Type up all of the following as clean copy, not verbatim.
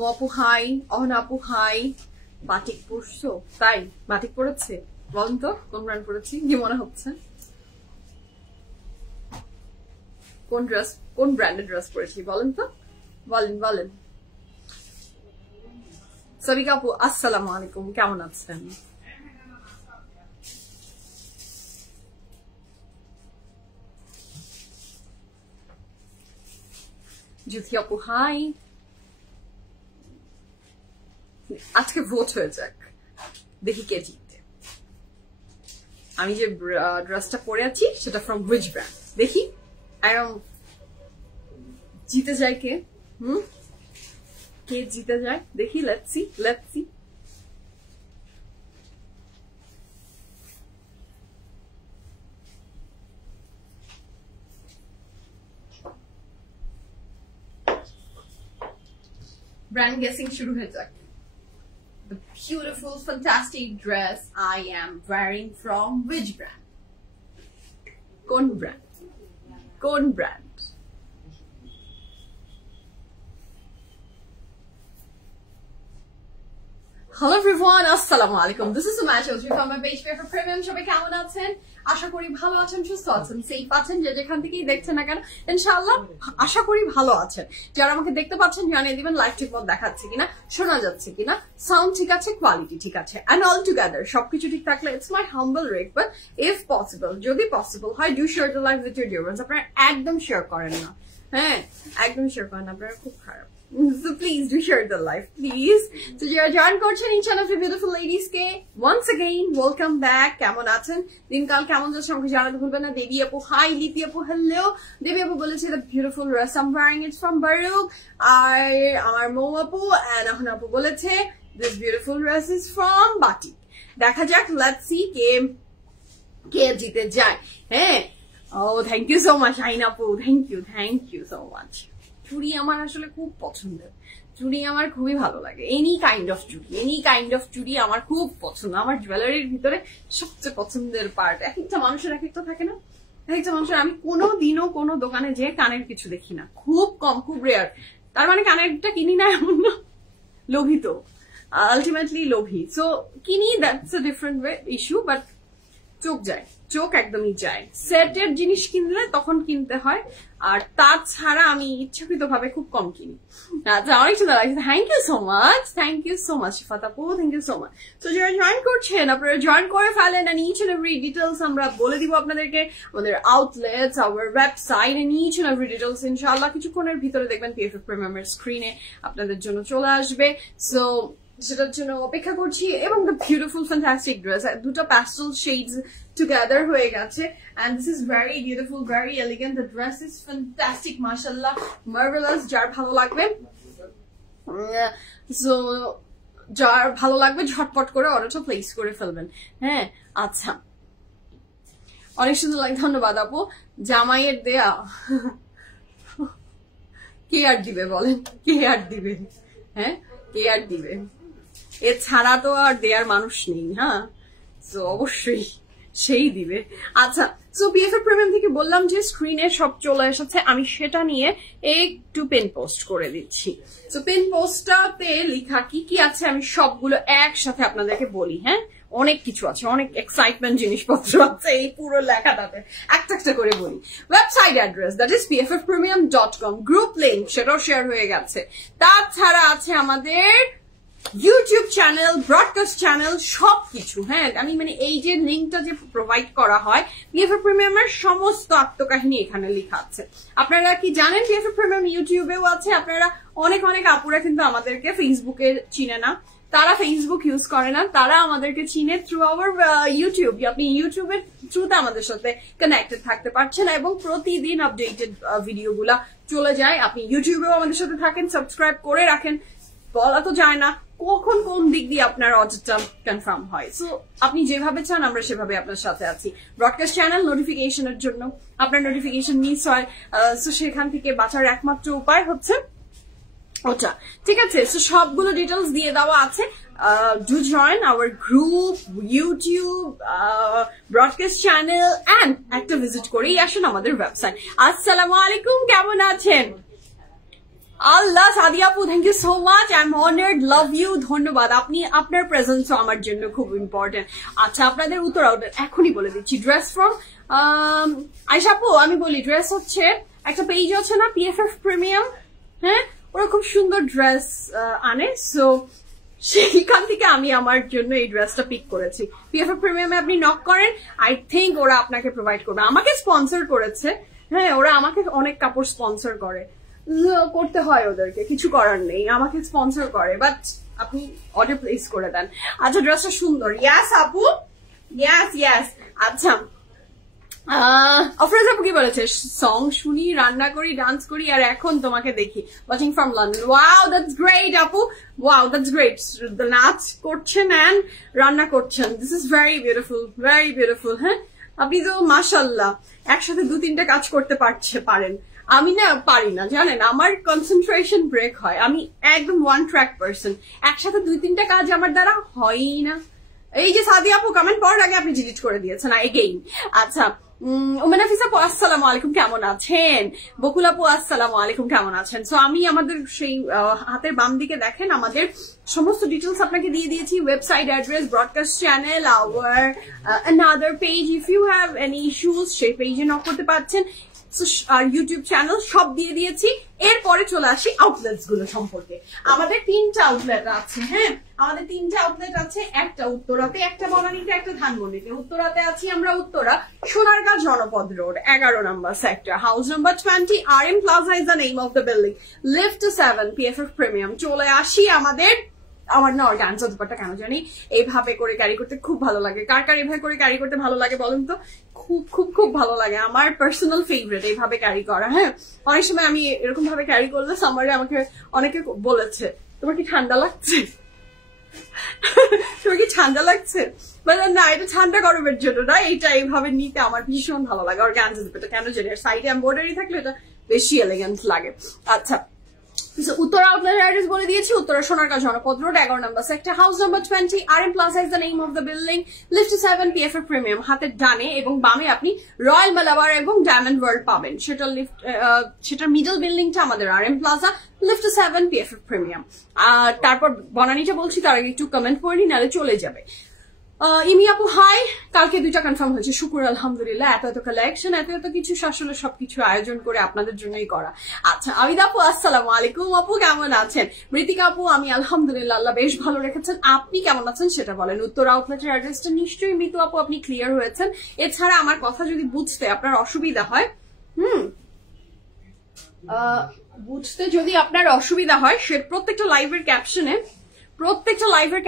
মপু high, অহনাপু high. Batik পরছো? তাই batik পরেছে? বলেন তো কোন ব্র্যান্ড পরেছি, কি মনে হচ্ছে? কোন ব্র্যান্ডের ড্রেস পরেছি বলেন তো, বলেন বলেন। সাবিকা আপু আসসালামু আলাইকুম, কেমন আছেন? জ্যোতি আপু হাই। আজকে ভোট হয়ে যাক, দেখি কে জিতে। আমি যে ড্রেসটা পরে আছি সেটা ফ্রম হুইচ ব্র্যান্ড, দেখি একদম জিতে যায় কে। কে জিতে যায় দেখি, let's see let's see. Brand guessing শুরু হয়ে যাক। The beautiful, fantastic dress I am wearing from which brand? Kon brand? Kon brand? Hello everyone, assalamu alaikum. This is Sumaya Chaudhary from my page for Premium. সবাই কেমন আছেন? আশা করি ভালো আছেন, সুস্থ আছেন, সেফ আছেন, যে যেখান থেকেই দেখছেন না কেন ইনশাআল্লাহ আশা করি ভালো আছেন। যারা আমাকে দেখতে পাচ্ছেন জানিয়ে দিবেন লাইভ ঠিকমতো দেখাচ্ছে কিনা, শোনা যাচ্ছে কিনা, সাউন্ড ঠিক আছে, কোয়ালিটি ঠিক আছে, এন্ড অল টুগেদার সবকিছু ঠিক থাকলে it's my humble request, if possible, যদি পসিবল হয়, do share the live with your deer once. আপনারা একদম শেয়ার করেন না, হ্যাঁ একদম শেয়ার করেন না, আপনারা খুব খারাপ। So please do share the live, please. So যারা জয়েন করছেন each and every beautiful ladies K once again welcome back. কেমন আছেন, দিনকাল কেমন যাচ্ছে আমাকে জানাতে ভুলবেন না। দেবী আপু হাই, লিপি আপু হ্যালো। দেবী আপু বলেছে the beautiful dress I'm wearing it's from Baruch. আর আমার মৌ আপু and আহনা আপু বলেছে this beautiful dress is from Batik. দেখা যাক, let's see কে জিতে যায়। হ্যাঁ, oh thank you so much আইনা আপু, thank you so much. চুড়ি আমার আসলে খুব পছন্দের, চুড়ি আমার খুবই ভালো লাগে, এনি কাইন্ড অফ চুড়ি আমার খুব পছন্দ। আমার জুয়েলারির ভিতরে সবচেয়ে পছন্দের পার্ট। এক একটা মানুষের এক একটা থাকে না, এক একটা মানুষের। আমি কোনোদিনও কোনো দোকানে যে কানের কিছু দেখি না, খুব কম, খুব রেয়ার। তার মানে কানেরটা কিনি না এমন না, লোভী তো আলটিমেটলি লোভী, সো কিনি, that's a different issue. But চোখ একদমই যায়। সেটের জিনিস কিনলে তখন কিনতে হয়, আর তাছাড়া আমি ইচ্ছাকৃত ভাবে খুব কম কিনি। আচ্ছা, অনেক সুন্দর লাগছে, thank you so much Shifat আপু, থ্যাংক ইউ সো মাচ। তো যারা জয়েন করছেন আপনারা জয়েন করে ফেলেন, and each and every details আমরা বলে দিব আপনাদেরকে, আমাদের outlets, our website, and each and every details ইনশাআল্লাহ কিছুক্ষণের ভিতরে দেখবেন PFF প্রিমিয়ামের স্ক্রিনে আপনাদের জন্য চলে আসবে। সো সেটার জন্য অপেক্ষা করছি। এবং দ্য বিউটিফুল ফ্যান্টাস্টিক ড্রেস, দুটো প্যাস্টেল শেডস টুগেদার হয়ে গেছে, and this is very beautiful, very elegant. The dress is fantastic, mashallah, marvelous. যার ভালো লাগবে, so যার ভালো লাগবে ঝটপট করে অর্ডারটা প্লেস করে ফেলবেন। হ্যাঁ, আচ্ছা, অনেক সুন্দর লাগে, ধন্যবাদ আপু। জামাইয়ের দেয়া কে আর দিবে বলেন, কে আর দিবে? হ্যাঁ, কে আর দিবে? এছাড়া তো আর দেয়ার মানুষ নেই। হ্যাঁ, তো অবশ্যই সেই দিবে। আচ্ছা, সো PFF প্রিমিয়াম থেকে বললাম যে স্ক্রিনে সব চলে এসেছে, আমি সেটা নিয়ে একটু পেন পোস্ট করে দিচ্ছি। সো পেন পোস্টটাতে লেখা কি কি আছে আমি সবগুলো একসাথে আপনাদেরকে বলি। হ্যাঁ, অনেক কিছু আছে, অনেক এক্সাইটমেন্ট জিনিসপত্র আছে এই পুরো লেখাটাতে। একটা একটা করে বলি। Website address that is pffpremium.com, group link সেটাও শেয়ার হয়ে গেছে। তাছাড়া আছে আমাদের ইউটিউব চ্যানেল, ব্রডকাস্ট চ্যানেল, সবকিছু। হ্যাঁ, আমি মানে এই যে লিঙ্কটা যে প্রোভাইড করা হয়, PFF প্রিমিয়ামের সমস্ত আত্মকাহিনী এখানে লেখা আছে। আপনারা কি জানেন PFF প্রিমিয়াম ইউটিউবেও আছে? আপনারা অনেক অনেক আপুরা কিন্তু আমাদেরকে ফেসবুকে চিনে না, তারা ফেসবুক ইউজ করে না, তারা আমাদেরকে চিনে থ্রু আওয়ার ইউটিউব। আপনি ইউটিউবের থ্রুতে আমাদের সাথে কানেক্টেড থাকতে পারছেন এবং প্রতিদিন আপডেটেড ভিডিওগুলা চলে যায়। আপনি ইউটিউবেও আমাদের সাথে থাকেন, সাবস্ক্রাইব করে রাখেন। বলা তো যায় না কখন কোন দিক দিয়ে আপনার অর্ডারটা কনফার্ম হয়। সো আপনি যেভাবে চান আমরা সেভাবে আপনার সাথে আছি। ব্রডকাস্ট চ্যানেল নোটিফিকেশনের জন্য, আপনার নোটিফিকেশন মিস হয়, সো সেখান থেকে বাঁচার একমাত্র উপায় হচ্ছে ওটা। ঠিক আছে, সো সবগুলো ডিটেলস দিয়ে দেওয়া আছে। Do join our group, YouTube, broadcast channel and একটা ভিজিট করেই আসুন আমাদের ওয়েবসাইট। আসসালামু আলাইকুম, কেমন আছেন? আল্লাহ, সাদিয়া আপু, thank you so much, I am honoured, love you, ধন্যবাদ। আপনি আপনার প্রেজেন্সও আমার জন্য খুব ইম্পর্টেন্ট। আচ্ছা, আপনাদের উত্তর এখনই বলে দিচ্ছি। ড্রেস ফ্রম আয়শা আপু, আমি বলি ড্রেস হচ্ছে একটা পেজ আছে না PFF প্রিমিয়াম, হ্যাঁ, ওরা খুব সুন্দর ড্রেস আনে। সো সেইখান থেকে আমি আমার জন্য এই ড্রেসটা পিক করেছি। PFF প্রিমিয়ামে আপনি নক করেন, আই থিঙ্ক ওরা আপনাকে প্রোভাইড করবে। আমাকে স্পন্সর করেছে, হ্যাঁ, ওরা আমাকে অনেক কাপড় স্পন্সর করে, করতে হয় ওদেরকে, কিছু করার নেই, আমাকে স্পন্সর করে, বাট আপনি অর্ডার প্লেস করে দেন। আচ্ছা, ড্রেসটা সুন্দর। ইয়াস আপু, ইয়াস ইয়াস। আচ্ছা, অফরোজ আপু কি বলেছে? সং শুনি, রান্না করি, ডান্স করি, আর এখন তোমাকে দেখি। Watching from London. Wow, that's great আপু, ওয়াও, দ্যাটস গ্রেট। নাচ করছেন এন্ড রান্না করছেন, this is very beautiful, very beautiful. হ্যাঁ, আপনি তো মাশাআল্লাহ একসাথে 2-3টা কাজ করতে পারেন। আমি না পারি না, জানেন, আমার কনসেন্ট্রেশন ব্রেক হয়, আমি একদম ওয়ান ট্র্যাক পার্সন। একসাথে 2-3টা কাজ আমার দ্বারা হয়ই না। এই যে সাদিয়া আপু কমেন্ট পড়ার আগে আপনি ডিলিট করে দিয়েছেন এগেইন। আচ্ছা, উমেনাফিস আপু আসসালামু আলাইকুম, কেমন আছেন? বকুল আপু আসসালামু আলাইকুম, কেমন আছেন? সো আমি আমাদের সেই হাতের বাম দিকে দেখেন আমাদের সমস্ত ডিটেলস আপনাকে দিয়ে দিয়েছি। Website address, broadcast channel, our another page, if you have any issues সেই পেজে নক করতে পারছেন। আর ইউটিউব চ্যানেল সব দিয়ে দিয়েছি। এরপরে চলে আসি আউটলেটস গুলো সম্পর্কে। আমাদের 3টা আউটলেট আছে। হ্যাঁ, আমাদের 3টা আউটলেট আছে, একটা উত্তরাতে, একটা বনানীতে, একটা ধানমন্ডিতে। উত্তরাতে আছি আমরা উত্তরা সোনারগাঁ জনপদ road 11 number sector, house number 20, RM plaza is the name of the building, lift 7, PFF premium. চলে আসি আমাদের, আমার না অর্গানজা দুপাট্টা কেন জানি এইভাবে করে ক্যারি করতে খুব ভালো লাগে। কার কার এইভাবে করে ক্যারি করতে ভালো লাগে বলুন তো? খুব খুব খুব ভালো লাগে, আমার পার্সোনাল ফেভারিট এইভাবে ক্যারি করা। হ্যাঁ, অনেক সময় আমি এরকম ভাবে ক্যারি করলে সামারে আমাকে অনেকে বলেছে তোমার কি ঠান্ডা লাগছে, তোমার কি ঠান্ডা লাগছে? বলে না, এটা ঠান্ডা গরমের জন্য না, এইটা এইভাবে নিতে আমার ভীষণ ভালো লাগে। অর্গানজা দুপাট্টা কেন জানি, সাইডে এমব্রয়ডারি থাকলে এটা বেশি এলিগেন্ট লাগে। আচ্ছা, উত্তরা আউটলেট অ্যাড্রেস বলে দিয়েছি, উত্তরা সোনারগাঁ জনপদ road 11 number sector, house number 20, RM plaza is the name of the building, lift 7, PFF premium. হাতের ডানে এবং বামে আপনি রয়্যাল মালাবার এবং ডায়মন্ড ওয়ার্ল্ড পাবেন। সেটার মিডল বিল্ডিংটা আমাদের RM plaza, lift 7, PFF premium. আর তারপর বনানীটা বলছি, তার আগে একটু কমেন্ট করে নি, নাহলে চলে যাবে। ইমি আপু হাই, কালকে 2টা কনফার্ম হয়েছে, শুকুর আলহামদুলিল্লাহ। এত কালেকশন, এত কিছু, আসলে সবকিছু আয়োজন করে আপনাদের জন্যই করা। আচ্ছা, আবিদ আপু আসসালামু আলাইকুম, আপু কেমন আছেন? মৃতিকা আপু আমি আলহামদুলিল্লাহ, আল্লাহ বেশ ভালো রেখেছেন, আপনি কেমন আছেন সেটা বলেন। উত্তর আউটলেটের অ্যাড্রেসটা নিশ্চয়ই মিতু আপু আপনি ক্লিয়ার হয়েছেন। এছাড়া আমার কথা যদি বুঝতে আপনার অসুবিধা হয়, বুঝতে যদি আপনার অসুবিধা হয়, সে প্রত্যেকটা লাইভের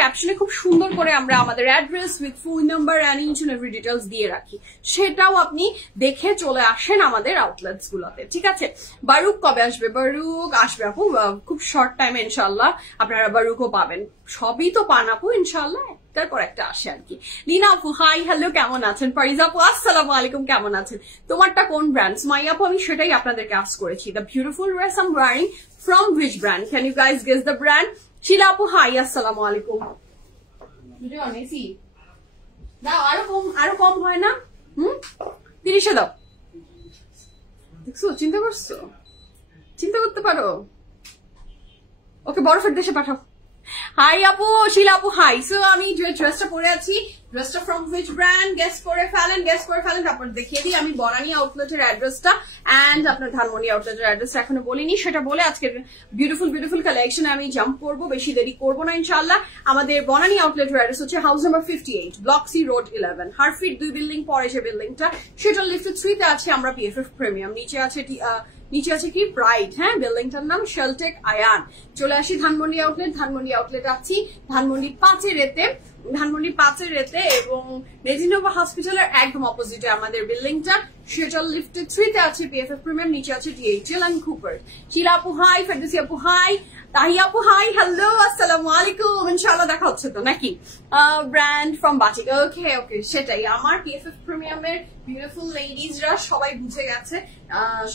ক্যাপশনে খুব সুন্দর করে আমরা আমাদের address with phone number and each and every details দিয়ে রাখি, সেটাও আপনি দেখে চলে আসেন আমাদের আউটলেটস গুলোতে। ঠিক আছে, বারুক কবে আসবে? বারুক আসবে আপু খুব শর্ট টাইমে, ইনশাল্লাহ আপনারা বারুকও পাবেন। সবই তো পান আপু ইনশাল্লাহ, তারপর একটা আসে আর কি। লিনা আপু হাই, হ্যালো, কেমন আছেন? ফারিজা আপু আসসালামু আলাইকুম, কেমন আছেন? তোমারটা কোন ব্র্যান্ড? মাই আপু আমি সেটাই আপনাদেরকে আস্ক করেছি। The beautiful dress I am wearing from which brand? Can you guys guess the brand? Shila আপু হাই, আসসালামু আলাইকুম। দাও, আরো কম হয় না? 30-এ দাও। দেখছো, চিন্তা করছো, চিন্তা করতে পারো। ওকে বরফের দেশে পাঠাও, হাই আপু, শিলা আপু হাই। সো আমি যে ড্রেসটা পরে আছি, ড্রেসটা ফ্রম হুইচ ব্র্যান্ড গেস করে ফেলেন, তারপর দেখিয়ে দিই আমি বনানী আউটলেটের অ্যাড্রেসটা এন্ড আপনার ধানমন্ডি আউটলেটের অ্যাড্রেসটা এখনো বলিনি, সেটা বলে আজকে বিউটিফুল কালেকশন আমি জাম্প করবো, বেশি দেরি করবো না ইনশাআল্লাহ। আমাদের বনানী আউটলেটের অ্যাড্রেস হচ্ছে house number 58, block C road 11, হারফিট 2 বিল্ডিং পরে যে বিল্ডিংটা, সেটা লিফট 3 তে আছে আমরা PFF প্রিমিয়াম, নিচে আছে কি প্রাইড, হ্যাঁ বিল্ডিংটার নাম শেলটেক আয়ান। চলে আসি ধানমন্ডি আউটলেট আছি ধানমন্ডি 5 এর রেতে এবং রেজিনোভা হসপিটালের একদম অপোজিটে আমাদের বিল্ডিংটা, সেটা লিফটে 3 তে আছে PFF প্রিমিয়াম, নিচে আছে DHL এন্ড কুপার। শিলা আপু হাই, ফেরদৌসী আপু হাই, তাহি আপু হাই, হ্যালো আসসালামু আলাইকুম। ইনশাআল্লাহ দেখা হচ্ছে তো নাকি? ব্র্যান্ড ফ্রম বাটিক, ওকে সেটাই আমার PFF প্রিমিয়ামের বিউটিফুল লেডিজরা সবাই বুঝে গেছে,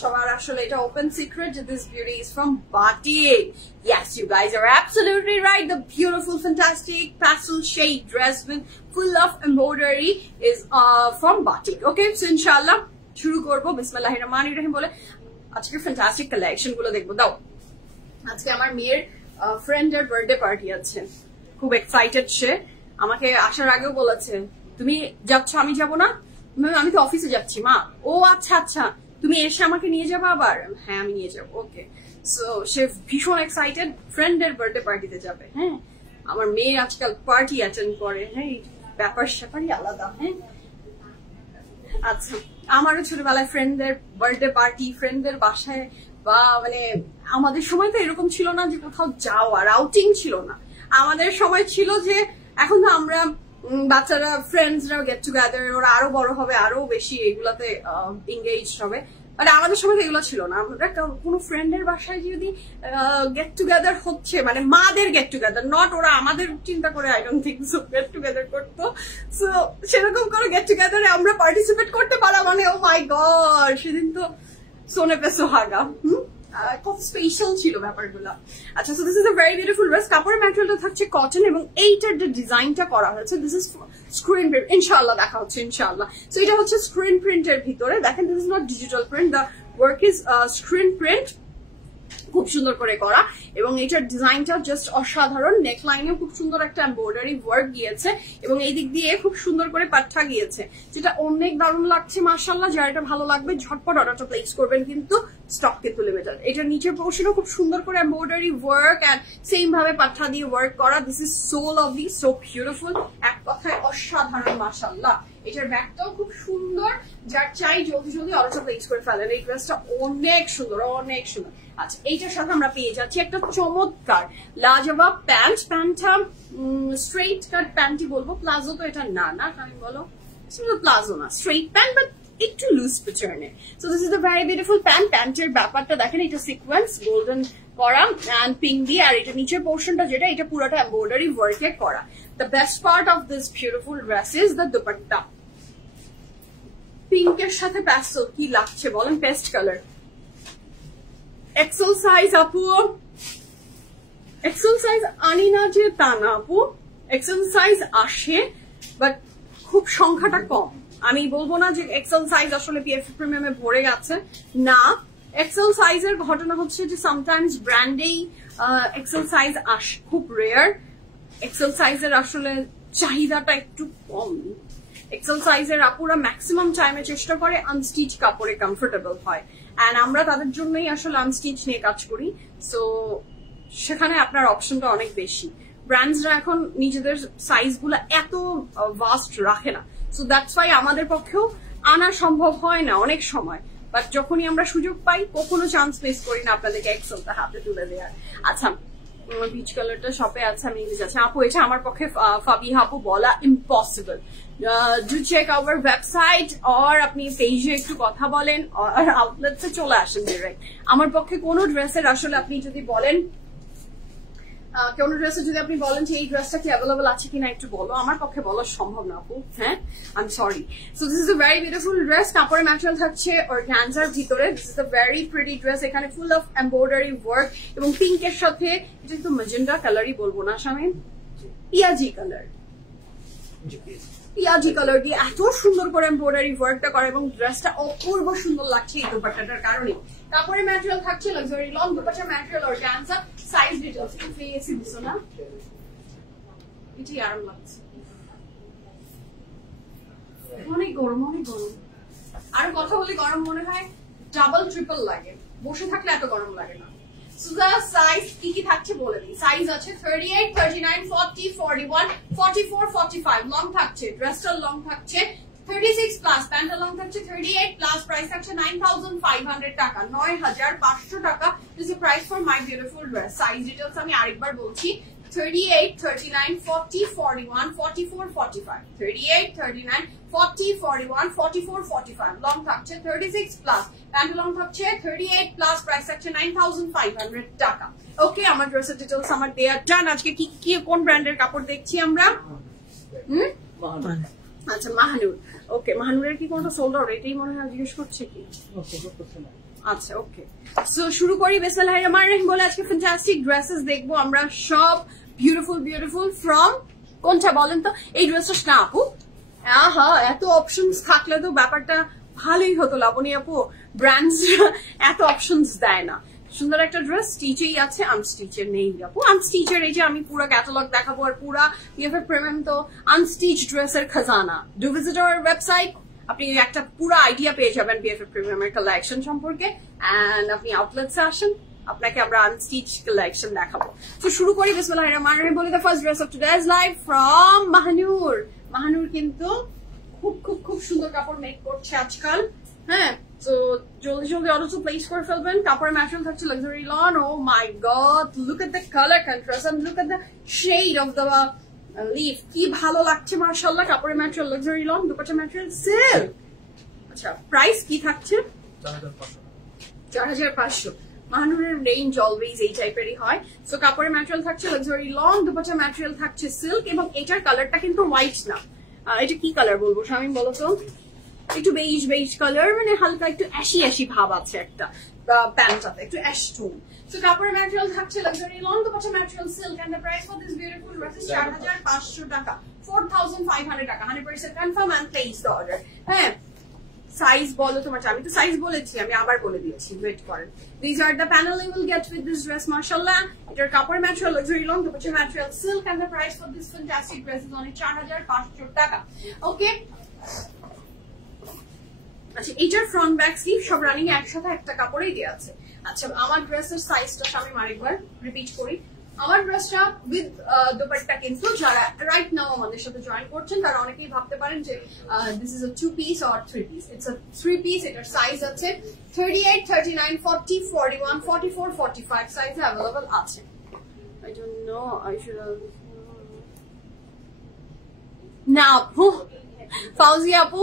সবার আসলে এটা ওপেন সিক্রেট যে this beauty is from batik. Yes, you guys are absolutely right. The beautiful, fantastic pastel shade dress with full of embroidery is from batik. Okay, so inshallah শুরু করবো বিসমিল্লাহির রহমানির রহিম বলে। আজকে ফ্যান্টাস্টিক কালেকশন গুলো দেখবো। দাও, আজকে আমার মেয়ের ফ্রেন্ডের বার্থডে পার্টি আছে, খুব এক্সাইটেড সে। আমাকে আসার আগেও বলেছে তুমি যাচ্ছ, আমি যাব না, আমি তো অফিসে যাচ্ছি মা। ও আচ্ছা, তুমি এসে আমাকে নিয়ে যাবো আবার? হ্যাঁ আমি নিয়ে যাবো। ওকে, সো সে ভীষণ এক্সাইটেড, ফ্রেন্ডের বার্থডে পার্টিতে যাবে। হ্যাঁ, আমার মেয়ে আজকাল পার্টি অ্যাটেন্ড করে, হ্যাঁ ব্যাপার স্যাপারই আলাদা। হ্যাঁ আচ্ছা, আমারও ছোটবেলায় ফ্রেন্ডদের বার্থডে পার্টি, ফ্রেন্ডদের বাসায় বা মানে আমাদের সময় তো এরকম ছিল না যে কোথাও যাওয়ার আউটিং ছিল না। আমাদের সময় ছিল যে এখন তো আমরা বাচ্চারা ফ্রেন্ডসরা গেট টুগেদার, ওরা আরো বড় হবে, আরো বেশি এগুলাতে এঙ্গেজ হবে, মানে আমাদের সময় তো এগুলো ছিল না। আমরা কোনো ফ্রেন্ডের বাসায় যদি গেট টুগেদার হচ্ছে, মানে মাদের গেট টুগেদার, নট ওরা আমাদের চিন্তা করে I don't think so get together করতো। সো সেরকম করে গেট টুগেদারে আমরা পার্টিসিপেট করতে পারা মানে ও মাই গড, সেদিন তো সোনে পে সোহাগা। কত স্পেশাল ছিল ব্যাপারগুলো। আচ্ছা, so this is a very beautiful dress. কাপড়ের ম্যাটেরিয়ালটা থাকছে কটন এবং এইটার যে ডিজাইনটা করা হয়েছে দিস ইজ স্ক্রিন প্রিন্ট। ইনশাআল্লাহ দেখা হচ্ছে ইনশাআল্লাহ। সো এটা হচ্ছে স্ক্রিন প্রিন্টের ভিতরে, দেখেন this is not digital print, the work is screen print, খুব সুন্দর করে করা এবং এটার ডিজাইনটা জাস্ট অসাধারণ। নেকলাইনেও খুব সুন্দর একটা এমব্রয়ডারি ওয়ার্ক গিয়েছে এবং এই দিক দিয়ে খুব সুন্দর করে পাট্টা গিয়েছে, যেটা অনেক দারুণ লাগছে মাশাআল্লাহ। যার এটা ভালো লাগবে ঝটপট অর্ডারটা প্লেস করবেন, কিন্তু স্টক কিন্তু লিমিটেড। এটার নিচের পোর্শনও খুব সুন্দর করে এমব্রয়ডারি ওয়ার্ক এন্ড সেম ভাবে পাট্টা দিয়ে ওয়ার্ক করা। This is so lovely, so beautiful, এক কথায় অসাধারণ মাশাআল্লাহ। এটার ব্যাগটাও খুব সুন্দর, যার চাই জলদি অর্ডারটা প্লেস করে ফেলেন। এই ড্রেসটা অনেক সুন্দর। আচ্ছা, এইটার সাথে আমরা পেয়ে যাচ্ছি একটা চমৎকার লাজবাব প্যান্ট। প্যান্টটা স্ট্রেইট কাট প্যান্টই বলবো, প্লাজো তো এটা না, আমি বলো প্লাজো না, স্ট্রেইট প্যান্ট বাট একটু লুজ প্যাটার্নে। So this is a very beautiful pant. প্যান্টের ব্যাপারটা দেখেন, এটা সিকোয়েন্স গোল্ডেন করা এন্ড পিঙ্ক দিয়ে, আর এটা নিচের পোর্শনটা যেটা এটা পুরোটা এমব্রয়ডারি ওয়ার্কে করা। The best part of this beautiful dress is the dupatta. পিঙ্কের সাথে প্যাস্টেল কি লাগছে বলেন, পেস্ট কালার। এক্সেল সাইজ আপু, এক্সেল সাইজ আনি না যে তা না আপু, এক্সেল সাইজ আসে বাট খুব সংখ্যাটা কম। আমি বলবো না যে এক্সেল সাইজ আসলে PFF প্রিমিয়ামে ভরে গেছে, না। এক্সেল সাইজের ঘটনা হচ্ছে যে সামটাইমস ব্র্যান্ডেই এক্সেল সাইজ আসে, খুব রেয়ার। এক্সেল সাইজের আসলে চাহিদাটা একটু কম। এক্সেল সাইজের আপুরা ম্যাক্সিমাম টাইমে চেষ্টা করে আনস্টিচ কাপড়ে কমফোর্টেবল হয়, এন্ড আমরা তাদের জন্যই আসলে আনস্টিচ নিয়ে কাজ করি। সো সেখানে আপনার অপশনটা অনেক বেশি। ব্র্যান্ডসরা এখন নিজেদের সাইজ গুলা এত ভাস্ট রাখে না, সো দ্যাটস ওয়াই আমাদের পক্ষেও আনা সম্ভব হয় না অনেক সময়। বাট যখনই আমরা সুযোগ পাই কখনো চান্স মিস করি না আপনাদেরকে এক্সেলটা হাতে তুলে দেওয়ার। আচ্ছা, পিচ কালারটা শপে আছে, আমি ইংলিশ আছে আপু, এটা আমার পক্ষে ফাবিহা আপু বলা impossible. Do check our website or আপনি পেজে একটু কথা বলেন আর আউটলেটসে চলে আসেন ডিরেক্ট। আমার পক্ষে কোনো ড্রেসের আসলে আপনি যদি বলেন, কোন ড্রেসে যদি আপনি বলেন যে এই ড্রেসটা কি অ্যাভেলেবল আছে কিনা একটু বলো, আমার পক্ষে বলা সম্ভব না আপু। হ্যাঁ, I am sorry. So this is a very beautiful dress. কাপড়ের ম্যাটেরিয়াল থাকছে অর্গানজার ভিতরে। This is a very pretty dress. এখানে ফুল অফ এমব্রয়ডারি ওয়ার্ক এবং পিঙ্কের সাথে এটা কিন্তু ম্যাজেন্ডা কালারই বলবো না, শামিম, পিয়াজি কালার, পিয়াজি কালার দিয়ে এত সুন্দর করে এমব্রয়ডারি ওয়ার্কটা করে এবং ড্রেসটা অপূর্ব সুন্দর লাগছে এই দোপাট্টাটার কারণে। কাপড়ের ম্যাটেরিয়াল থাকছে লাক্সারি লং দোপাট্টার ম্যাটেরিয়াল অর্গানজা। সাইজ ডিটেইলস একটু এসি দিছো না, এটাই আরাম লাগছে। অনেক গরম, অনেক গরম। আর কথা বলি গরম মনে হয় ডাবল ট্রিপল লাগে, বসে থাকলে এত গরম লাগে না। সাইজ কি কি থাকছে বলে দিই। সাইজ আছে 38, 39, 40, 41, 44, 45 লং থাকছে। ড্রেসটার লং থাকছে 36 প্লাস, প্যান্টের লং থাকছে 38 প্লাস। প্রাইস থাকছে 9500 টাকা, 9500 টাকা। This is price for my beautiful dress. Size details আমি আরেকবার বলছি, 38, 39, 40, 41, 44, 45, 38, 39, 40, 41, 44, 45 লং থাকছে 36 প্লাস, প্যান্ট লং থাকছে 38 প্লাস। প্রাইস থাকছে 9500 টাকা। ওকে, আমার ড্রেসের ডিটেইলস আমার দেয়া ডান। আজকে কি কি কোন ব্র্যান্ডের কাপড় দেখছি আমরা? আচ্ছা, মাহানুর। ওকে, মাহানুরের কি কোনটা সোল্ড আউট? এটাই মনে হয় জিজ্ঞেস করছে কি? আচ্ছা, ওকে। সো শুরু করি। বিসমিল্লাহির রহমানির রহিম বলে আজকে ফ্যান্টাস্টিক ড্রেসেস দেখবো আমরা সব। বিউটিফুল বিউটিফুল ফ্রম কোনটা বলেন তো? এই ড্রেসটা না আপু, আহা এত অপশনস থাকলে তো ব্যাপারটা ভালোই হতো লাবণী আপু। ব্র্যান্ডস এত অপশনস দেয় না। সুন্দর একটা ড্রেস, স্টিচেই আছে, আনস্টিচের নেই আপু। আনস্টিচের এই যে আমি পুরো ক্যাটালগ দেখাবো আর পুরা বিএফএফ প্রিমিয়াম তো আনস্টিচ ড্রেসের খাজানা। ডু ভিজিট আওয়ার ওয়েবসাইট, আপনি একটা পুরো আইডিয়া পেয়ে যাবেন বিএফএফ প্রিমিয়ামের কালেকশন সম্পর্কে। এন্ড আপনি আউটলেটসে আসেন, আপনাকে আমরা আনস্টিচ কালেকশন দেখাবো। তো শুরু করি। বিসমিল্লাহির রহমানির রহিম বলি the first dress of today's live from Mahanur. Mahanur কিন্তু খুব খুব খুব সুন্দর কাপড় মেক করছে আজকাল। হ্যাঁ, তো জলদি জলদি অর্ডার প্লেস করে ফেলবেন। কাপড়ের ম্যাটেরিয়াল থাকছে luxury lawn. Oh my god, look at the colour contrast and look at the shade of the leaf. কি ভালো লাগছে মাশাআল্লাহ। কাপড়ের material luxury lawn, dupatta material silk. আচ্ছা, প্রাইস কি থাকছে? 4500। মাহানুরের রেঞ্জ অলওয়েজ এই টাইপেরই হয়। সো কাপড়ের ম্যাটেরিয়াল থাকছে লাক্সারি লং, দুপাট্টা ম্যাটেরিয়াল থাকছে সিল্ক এবং এটার কালারটা কিন্তু হোয়াইট না। এটা কি কালার বলবো শামিম বলো তো? একটু বেইজ বেইজ কালার, মানে হালকা একটু অ্যাশি অ্যাশি ভাব আছে একটা প্যান্টটাতে, একটু অ্যাশ টোন। সো কাপড়ের ম্যাটেরিয়াল থাকছে luxury long, dupatta material silk and the price for this beautiful dress is 4500 taka, 4500 টাকা। 100% confirm and place the order. হ্যাঁ, সাইজ বলো তোমার। আমি তো সাইজ বলেছি, আমি আবার বলে দিচ্ছি, ওয়েট করেন। These are the panel you will get with this dress, mashallah. এটার কাপড় material luxury long, dupatta material silk and the price for this fantastic dress is only 4500 টাকা। ওকে, আচ্ছা, এটার ফ্রন্ট ব্যাক স্লিভ সব রানিং একসাথে একটা কাপড়েই দেওয়া আছে। আচ্ছা, আমার ড্রেসের সাইজটা আমি আরেকবার রিপিট করি। আমার ড্রেসটা উইথ দোপাট্টা কিন্তু যারা রাইট নাও আমাদের সাথে জয়েন করছেন তারা অনেকেই ভাবতে পারেন যে this is a 2 piece or 3 piece. It's a 3 piece. এটার সাইজ আছে 38, 39, 40, 41, 44, 45 সাইজে অ্যাভেলেবল আছে। I don't know, I should না আপু, ফাউজিয়া আপু